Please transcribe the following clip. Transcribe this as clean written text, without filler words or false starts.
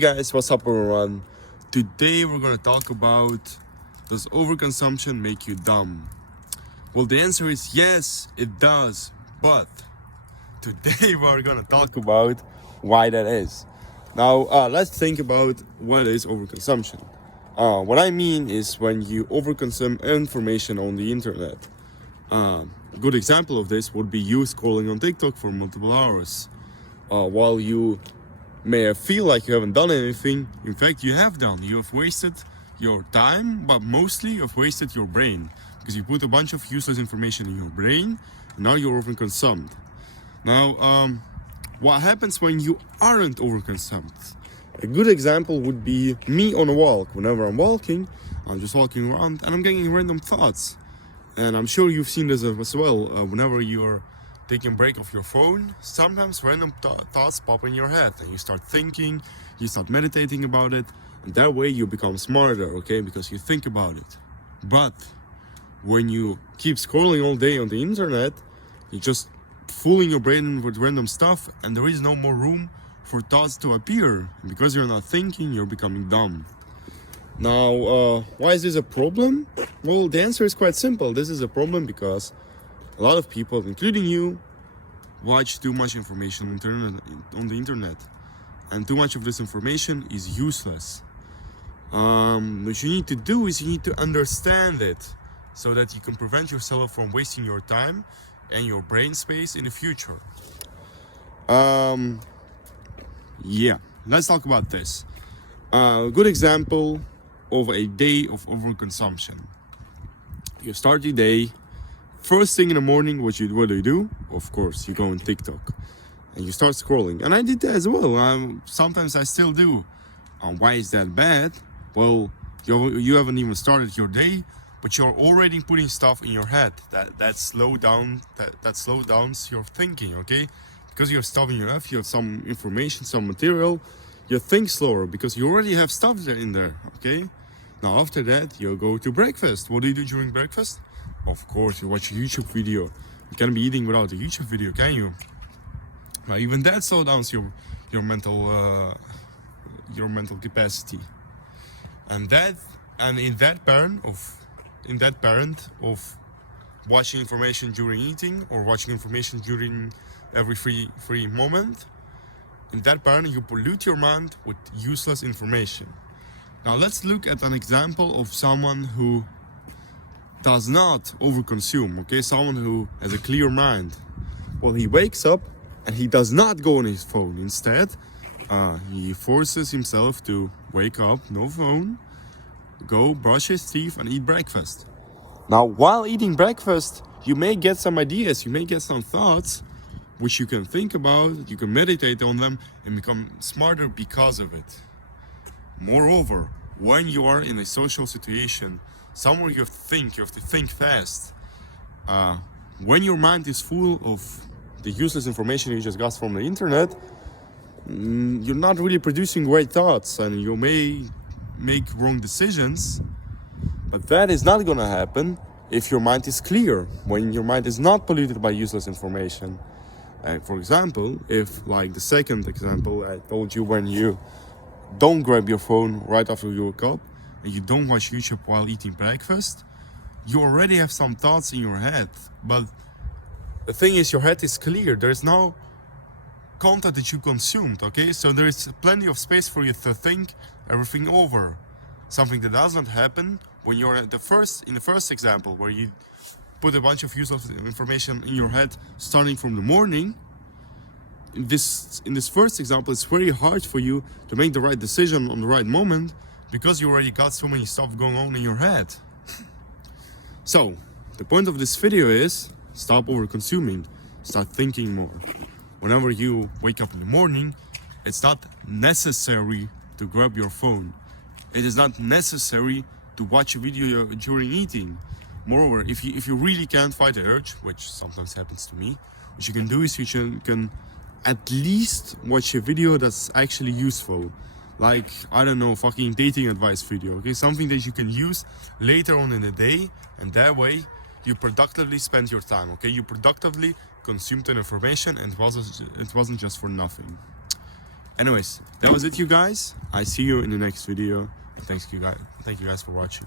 Hey guys, what's up everyone? Today we're gonna talk about, does overconsumption make you dumb? Well, the answer is yes, it does, but today we're gonna talk about why that is. Now, let's think about what is overconsumption. What I mean is when you overconsume information on the internet. A good example of this would be you scrolling on TikTok for multiple hours. While you may feel like you haven't done anything, in fact you have done. You have wasted your time, but mostly you've wasted your brain, because you put a bunch of useless information in your brain and now you're overconsumed. Now, what happens when you aren't overconsumed? A good example would be me on a walk. Whenever I'm walking, I'm just walking around and I'm getting random thoughts. And I'm sure you've seen this as well. Whenever you're taking a break off your phone, sometimes random thoughts pop in your head and you start thinking, you start meditating about it, and that way you become smarter, okay, because you think about it. But when you keep scrolling all day on the internet, you're just fooling your brain with random stuff and there is no more room for thoughts to appear. And because you're not thinking, you're becoming dumb. Now, why is this a problem? Well, the answer is quite simple. This is a problem because a lot of people, including you, watch too much information on the internet, and too much of this information is useless. What you need to do is you need to understand it so that you can prevent yourself from wasting your time and your brain space in the future. Yeah, let's talk about this. A good example of a day of overconsumption. You start your day. First thing in the morning, what do you do? Of course, you go on TikTok and you start scrolling. And I did that as well. Sometimes I still do. Why is that bad? Well, you haven't even started your day, but you're already putting stuff in your head that slows down your thinking, okay? Because you have stuff in your head, you have some information, some material, you think slower because you already have stuff in there, okay? Now after that, you go to breakfast. What do you do during breakfast? Of course, you watch a YouTube video. You can't be eating without a YouTube video, can you? Now, even that slows down your mental capacity. And in that parent of watching information during eating or watching information during every free moment, in that parent you pollute your mind with useless information. Now let's look at an example of someone who does not overconsume, okay? Someone who has a clear mind. Well, he wakes up and he does not go on his phone. Instead, he forces himself to wake up, no phone, go brush his teeth and eat breakfast. Now, while eating breakfast, you may get some ideas, you may get some thoughts, which you can think about, you can meditate on them and become smarter because of it. Moreover, when you are in a social situation, somewhere you have to think fast. When your mind is full of the useless information you just got from the internet, you're not really producing great thoughts and you may make wrong decisions. But that is not gonna happen if your mind is clear, when your mind is not polluted by useless information. For example, if, like the second example I told you, when you don't grab your phone right after you wake up, and you don't watch YouTube while eating breakfast, you already have some thoughts in your head. But the thing is, your head is clear. There's no content that you consumed, okay? So there is plenty of space for you to think everything over. Something that doesn't happen when you're in the first example, where you put a bunch of useless information in your head starting from the morning. In this first example, it's very hard for you to make the right decision on the right moment, because you already got so many stuff going on in your head. So, the point of this video is, stop over-consuming, start thinking more. Whenever you wake up in the morning, it's not necessary to grab your phone. It is not necessary to watch a video during eating. Moreover, if you really can't fight the urge, which sometimes happens to me, what you can do is you can at least watch a video that's actually useful. Like, I don't know, fucking dating advice video, okay? Something that you can use later on in the day, and that way you productively spend your time, okay? You productively consumed the information and it wasn't just for nothing. Anyways, that was it, you guys. I see you in the next video. Thank you guys for watching.